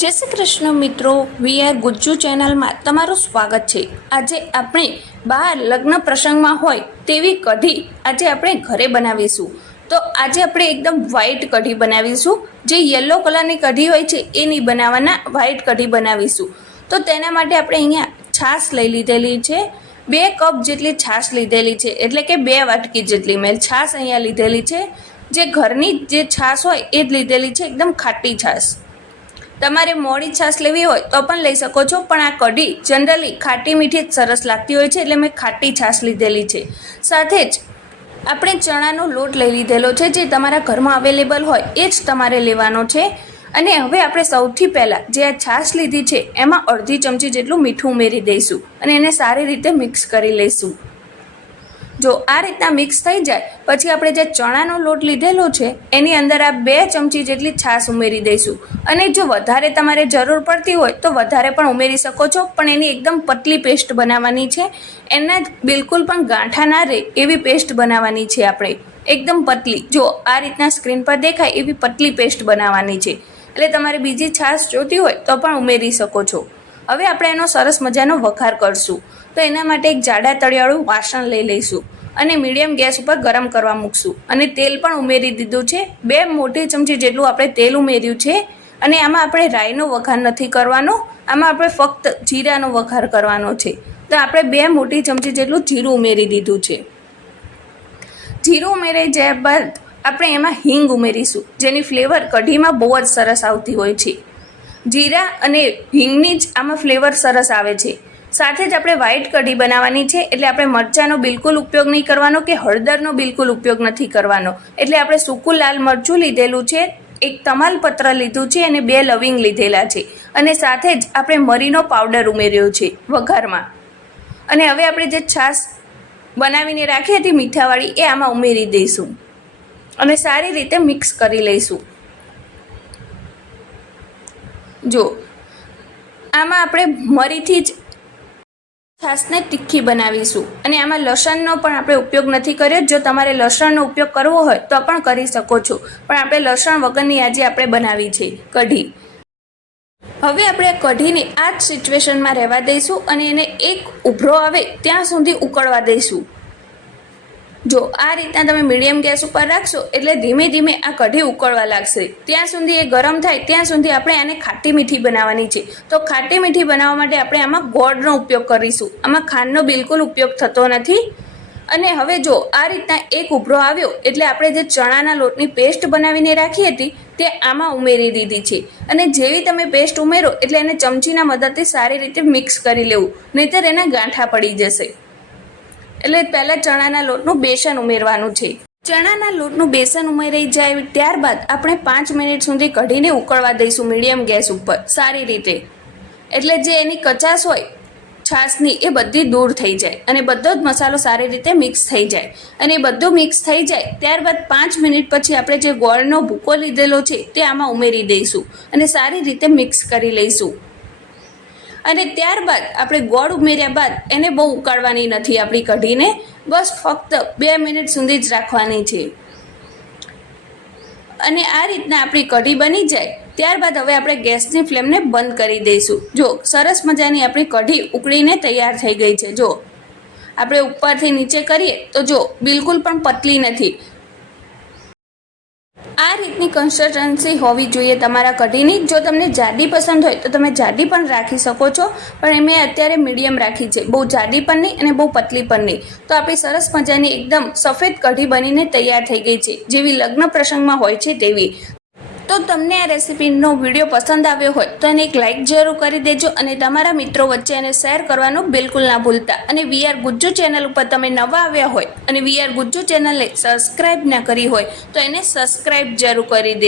જય શ્રી કૃષ્ણ મિત્રો we are Gujju ચેનલમાં તમારું સ્વાગત છે. આજે આપણે બહાર લગ્ન પ્રસંગમાં હોય તેવી કઢી આજે આપણે ઘરે બનાવીશું. તો આજે આપણે એકદમ વ્હાઈટ કઢી બનાવીશું. જે યલો કલરની કઢી હોય છે એ નહીં બનાવવાના વ્હાઈટ કઢી બનાવીશું. તો તેના માટે આપણે અહીંયા છાશ લઈ લીધેલી છે. બે કપ જેટલી છાશ લીધેલી છે, એટલે કે બે વાટકી જેટલી મેં છાશ અહીંયા લીધેલી છે. જે ઘરની જે છાશ હોય એ જ લીધેલી છે, એકદમ ખાટી છાશ. તમારે મોડી છાશ લેવી હોય તો પણ લઈ શકો છો, પણ આ કઢી જનરલી ખાટી મીઠી જ સરસ લાગતી હોય છે, એટલે મેં ખાટી છાશ લીધેલી છે. સાથે જ આપણે ચણાનો લોટ લઈ લીધેલો છે, જે તમારા ઘરમાં અવેલેબલ હોય એ જ તમારે લેવાનો છે. અને હવે આપણે સૌથી પહેલાં જે આ છાશ લીધી છે, એમાં અડધી ચમચી જેટલું મીઠું ઉમેરી દઈશું અને એને સારી રીતે મિક્સ કરી લઈશું. જો આ રીતના મિક્સ થઈ જાય, પછી આપણે જે ચણાનો લોટ લીધેલો છે, એની અંદર આ બે ચમચી જેટલી છાશ ઉમેરી દઈશું. અને જો વધારે તમારે જરૂર પડતી હોય, તો વધારે પણ ઉમેરી શકો છો, પણ એની એકદમ પતલી પેસ્ટ બનાવવાની છે. એના બિલકુલ પણ ગાંઠા ના રહે એવી પેસ્ટ બનાવવાની છે આપણે. એકદમ પતલી. જો આ રીતના સ્ક્રીન પર દેખાય, એવી પતલી પેસ્ટ બનાવવાની છે. એટલે તમારે બીજી છાશ જોતી હોય, તો પણ ઉમેરી શકો છો. હવે આપણે એનો સરસ મજાનો વઘાર કરશું. તો એના માટે એક જાડા તળિયાળું વાસણ લઈ લઈશું. અને મીડિયમ ગેસ ઉપર ગરમ કરવા મૂકશું. અને તેલ પણ ઉમેરી દીધું છે. બે મોટી ચમચી જેટલું આપણે તેલ ઉમેર્યું છે. અને આમાં આપણે રાઈનો વઘાર નથી કરવાનો. આમાં આપણે ફક્ત જીરાનો વઘાર કરવાનો છે. તો આપણે બે મોટી ચમચી જેટલું જીરું ઉમેરી દીધું છે. જીરું ઉમેરાઈ જાય બાદ આપણે એમાં હિંગ ઉમેરીશું. જેની ફ્લેવર કઢીમાં બહુ જ સરસ આવતી હોય છે. જીરા અને હિંગની જ આમાં ફ્લેવર સરસ આવે છે. સાથે જ આપણે વ્હાઈટ કઢી બનાવવાની છે, એટલે આપણે મરચાંનો બિલકુલ ઉપયોગ નહીં કરવાનો કે હળદરનો બિલકુલ ઉપયોગ નથી કરવાનો. એટલે આપણે સૂકું લાલ મરચું લીધેલું છે, એક તમાલપત્ર લીધું છે અને બે લવિંગ લીધેલા છે. અને સાથે જ આપણે મરીનો પાવડર ઉમેર્યો છે વઘારમાં. અને હવે આપણે જે છાશ બનાવીને રાખી હતી મીઠાવાળી, એ આમાં ઉમેરી દઈશું. અને સારી રીતે મિક્સ કરી લઈશું. જો, આમાં આપણે મરીથી જ છાશને તીખી બનાવીશું. અને આમાં લસણનો પણ આપણે ઉપયોગ નથી કર્યો. જો તમારે લસણનો ઉપયોગ કરવો હોય તો પણ કરી શકો છો. પણ આપણે લસણ વગરની આજે આપણે બનાવી છે કઢી. હવે આપણે કઢીને આ જ સિચ્યુએશનમાં રહેવા દઈશું અને એને એક ઉભરો આવે ત્યાં સુધી ઉકળવા દઈશું. જો આ રીતના તમે મીડિયમ ગેસ ઉપર રાખશો એટલે ધીમે ધીમે આ કઢી ઉકળવા લાગશે. ત્યાં સુધી એ ગરમ થાય, ત્યાં સુધી આપણે આને ખાટી મીઠી બનાવવાની છે. તો ખાટી મીઠી બનાવવા માટે આપણે આમાં ગોળનો ઉપયોગ કરીશું. આમાં ખાંડનો બિલકુલ ઉપયોગ થતો નથી. અને હવે જો આ રીતના એક ઉભરો આવ્યો એટલે આપણે જે ચણાના લોટની પેસ્ટ બનાવીને રાખી હતી, તે આમાં ઉમેરી દીધી છે. અને જેવી તમે પેસ્ટ ઉમેરો એટલે એને ચમચીના મદદથી સારી રીતે મિક્સ કરી લેવું, નહીંતર એના ગાંઠા પડી જશે. એટલે પહેલાં ચણાના લોટનું બેસન ઉમેરવાનું છે. ચણાના લોટનું બેસન ઉમેરાઈ જાય ત્યારબાદ આપણે પાંચ મિનિટ સુધી કઢીને ઉકળવા દઈશું મીડિયમ ગેસ ઉપર, સારી રીતે. એટલે જે એની કચાશ હોય, છાશની, એ બધી દૂર થઈ જાય અને બધો જ મસાલો સારી રીતે મિક્સ થઈ જાય. અને એ બધું મિક્સ થઈ જાય ત્યારબાદ પાંચ મિનિટ પછી આપણે જે ગોળનો ભૂકો લીધેલો છે, તે આમાં ઉમેરી દઈશું અને સારી રીતે મિક્સ કરી લઈશું. અને ત્યારબાદ આપણે ગોળ ઉમેર્યા બાદ એને બહુ ઉકાળવાની નથી આપણી કઢીને, બસ ફક્ત બે મિનિટ સુધી જ રાખવાની છે. અને આ રીતના આપણી કઢી બની જાય, ત્યારબાદ હવે આપણે ગેસની ફ્લેમને બંધ કરી દઈશું. જો, સરસ મજાની આપણી કઢી ઉકળીને તૈયાર થઈ ગઈ છે. જો, આપણે ઉપરથી નીચે કરીએ તો જો, બિલકુલ પણ પતલી નથી. આ રીતની કન્સિસ્ટન્સી હોવી જોઈએ તમારા કઢીની. જો તમને જાડી પસંદ હોય તો તમે જાડી પણ રાખી શકો છો. પણ મેં અત્યારે મીડિયમ રાખી છે. બહુ જાડી પણ નહીં અને બહુ પતલી પણ નહીં. તો આપણી સરસ મજાની એકદમ સફેદ કઢી બનીને તૈયાર થઈ ગઈ છે. જેવી લગ્ન પ્રસંગમાં હોય છે તેવી. તો તમને આ રેસીપીનો વીડિયો પસંદ આવ્યો હોય તો એને એક લાઇક જરૂર કરી દેજો અને તમારા મિત્રો વચ્ચે એને શેર કરવાનું બિલકુલ ના ભૂલતા. અને વી આર ગુજ્જુ ચેનલ ઉપર તમે નવા આવ્યા હોય અને વી આર ગુજ્જુ ચેનલને સબસ્ક્રાઇબ ના કરી હોય તો એને સબસ્ક્રાઇબ જરૂર કરી દે